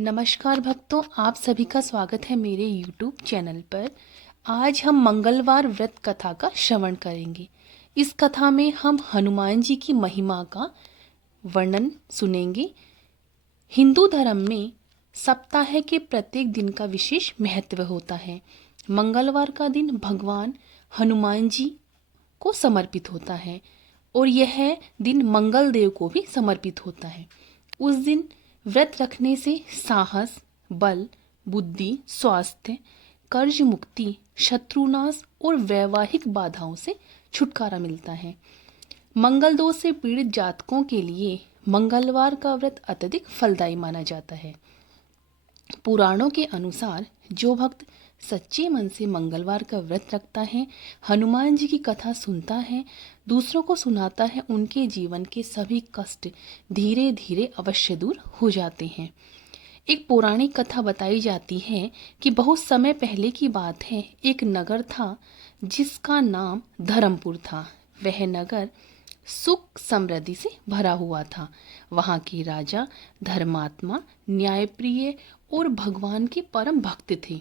नमस्कार भक्तों, आप सभी का स्वागत है मेरे YouTube चैनल पर। आज हम मंगलवार व्रत कथा का श्रवण करेंगे। इस कथा में हम हनुमान जी की महिमा का वर्णन सुनेंगे। हिंदू धर्म में सप्ताह के प्रत्येक दिन का विशेष महत्व होता है। मंगलवार का दिन भगवान हनुमान जी को समर्पित होता है और यह दिन मंगल देव को भी समर्पित होता है। उस दिन व्रत रखने से साहस, बल, बुद्धि, स्वास्थ्य, कर्ज मुक्ति, शत्रुनाश और वैवाहिक बाधाओं से छुटकारा मिलता है। मंगल दोष से पीड़ित जातकों के लिए मंगलवार का व्रत अत्यधिक फलदायी माना जाता है। पुराणों के अनुसार जो भक्त सच्चे मन से मंगलवार का व्रत रखता है, हनुमान जी की कथा सुनता है, दूसरों को सुनाता है, उनके जीवन के सभी कष्ट धीरे धीरे अवश्य दूर हो जाते हैं। एक पौराणिक कथा बताई जाती है कि बहुत समय पहले की बात है। एक नगर था जिसका नाम धर्मपुर था। वह नगर सुख समृद्धि से भरा हुआ था। वहाँ के राजा धर्मात्मा, न्यायप्रिय और भगवान के परम भक्त थे।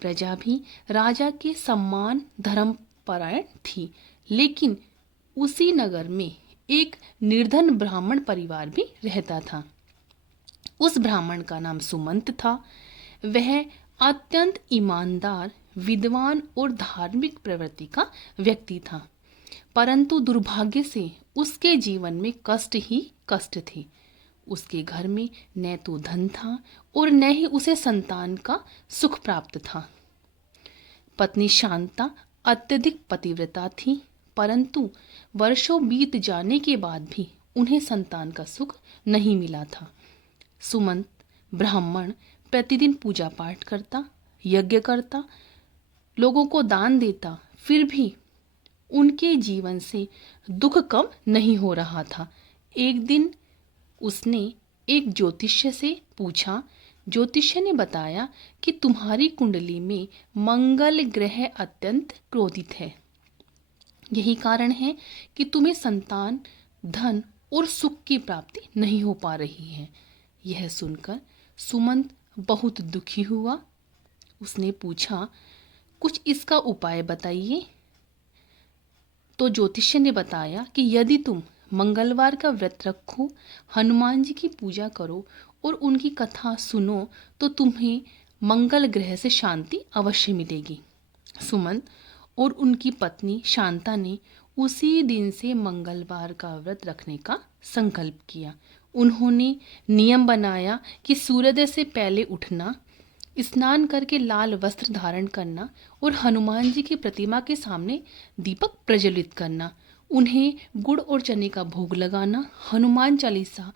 प्रजा भी राजा के सम्मान धर्म परायण थी। लेकिन उसी नगर में एक निर्धन ब्राह्मण परिवार भी रहता था। उस ब्राह्मण का नाम सुमंत था। वह अत्यंत ईमानदार, विद्वान और धार्मिक प्रवृत्ति का व्यक्ति था। परंतु दुर्भाग्य से उसके जीवन में कष्ट ही कष्ट थे। उसके घर में न तो धन था और न ही उसे संतान का सुख प्राप्त था। पत्नी शांता अत्यधिक पतिव्रता थी, परंतु वर्षों बीत जाने के बाद भी उन्हें संतान का सुख नहीं मिला था। सुमंत ब्राह्मण प्रतिदिन पूजा पाठ करता, यज्ञ करता, लोगों को दान देता, फिर भी उनके जीवन से दुख कम नहीं हो रहा था। एक दिन उसने एक ज्योतिष्य से पूछा। ज्योतिष्य ने बताया कि तुम्हारी कुंडली में मंगल ग्रह अत्यंत क्रोधित है। यही कारण है कि तुम्हें संतान, धन और सुख की प्राप्ति नहीं हो पा रही है। यह सुनकर सुमंत बहुत दुखी हुआ। उसने पूछा, कुछ इसका उपाय बताइए। तो ज्योतिष्य ने बताया कि यदि तुम मंगलवार का व्रत रखो, हनुमान जी की पूजा करो और उनकी कथा सुनो तो तुम्हें मंगल ग्रह से शांति अवश्य मिलेगी। सुमंत और उनकी पत्नी शांता ने उसी दिन से मंगलवार का व्रत रखने का संकल्प किया। उन्होंने नियम बनाया कि सूर्योदय से पहले उठना, स्नान करके लाल वस्त्र धारण करना और हनुमान जी की प्रतिमा के सामने दीपक प्रज्वलित करना, उन्हें गुड़ और चने का भोग लगाना, हनुमान चालीसा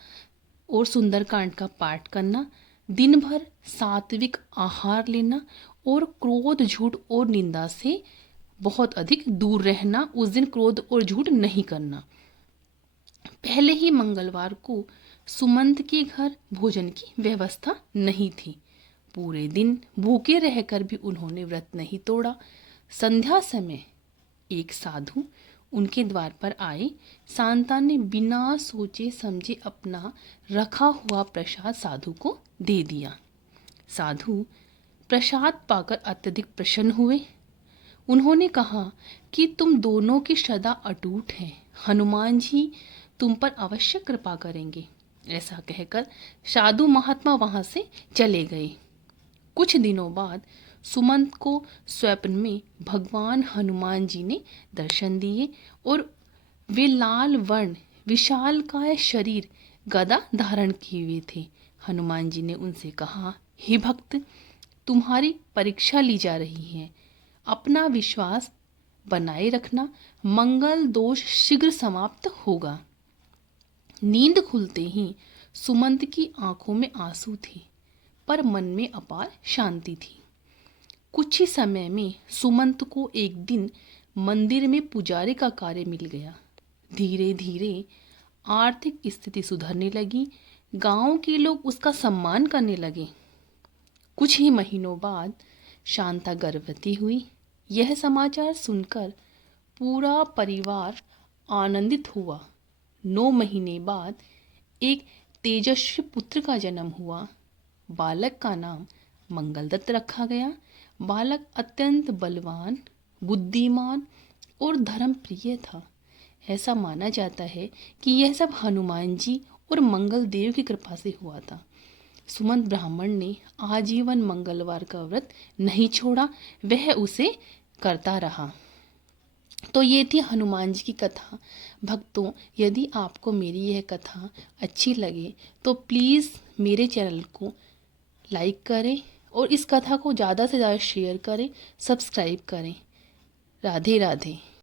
और सुंदरकांड का पाठ करना, दिन भर सात्विक आहार लेना और क्रोध, झूठ और निंदा से बहुत अधिक दूर रहना। उस दिन क्रोध और झूठ नहीं करना। पहले ही मंगलवार को सुमंत के घर भोजन की व्यवस्था नहीं थी। पूरे दिन भूखे रहकर भी उन्होंने व्रत नहीं तोड़ा। संध्या समय एक साधु उनके द्वार पर आए। शांता ने बिना सोचे समझे अपना रखा हुआ प्रसाद साधु को दे दिया। साधु प्रसाद पाकर अत्यधिक प्रसन्न हुए। उन्होंने कहा कि तुम दोनों की श्रद्धा अटूट है, हनुमान जी तुम पर अवश्य कृपा करेंगे। ऐसा कहकर साधु महात्मा वहां से चले गए। कुछ दिनों बाद सुमंत को स्वप्न में भगवान हनुमान जी ने दर्शन दिए और वे लाल वर्ण विशालकाय शरीर, गदा धारण किए हुए थे। हनुमान जी ने उनसे कहा, हे भक्त, तुम्हारी परीक्षा ली जा रही है। अपना विश्वास बनाए रखना, मंगल दोष शीघ्र समाप्त होगा। नींद खुलते ही सुमंत की आंखों में आंसू थे, पर मन में अपार शांति थी। कुछ ही समय में सुमंत को एक दिन मंदिर में पुजारी का कार्य मिल गया। धीरे धीरे आर्थिक स्थिति सुधरने लगी। गांव के लोग उसका सम्मान करने लगे। कुछ ही महीनों बाद शांता गर्भवती हुई। यह समाचार सुनकर पूरा परिवार आनंदित हुआ। 9 महीने बाद एक तेजस्वी पुत्र का जन्म हुआ। बालक का नाम मंगलदत्त रखा गया। बालक अत्यंत बलवान, बुद्धिमान और धर्मप्रिय था। ऐसा माना जाता है कि यह सब हनुमान जी और मंगल देव की कृपा से हुआ था। सुमंत ब्राह्मण ने आजीवन मंगलवार का व्रत नहीं छोड़ा, वह उसे करता रहा। तो ये थी हनुमान जी की कथा। भक्तों, यदि आपको मेरी यह कथा अच्छी लगे तो प्लीज़ मेरे चैनल को लाइक करें और इस कथा को ज़्यादा से ज़्यादा शेयर करें, सब्सक्राइब करें। राधे राधे।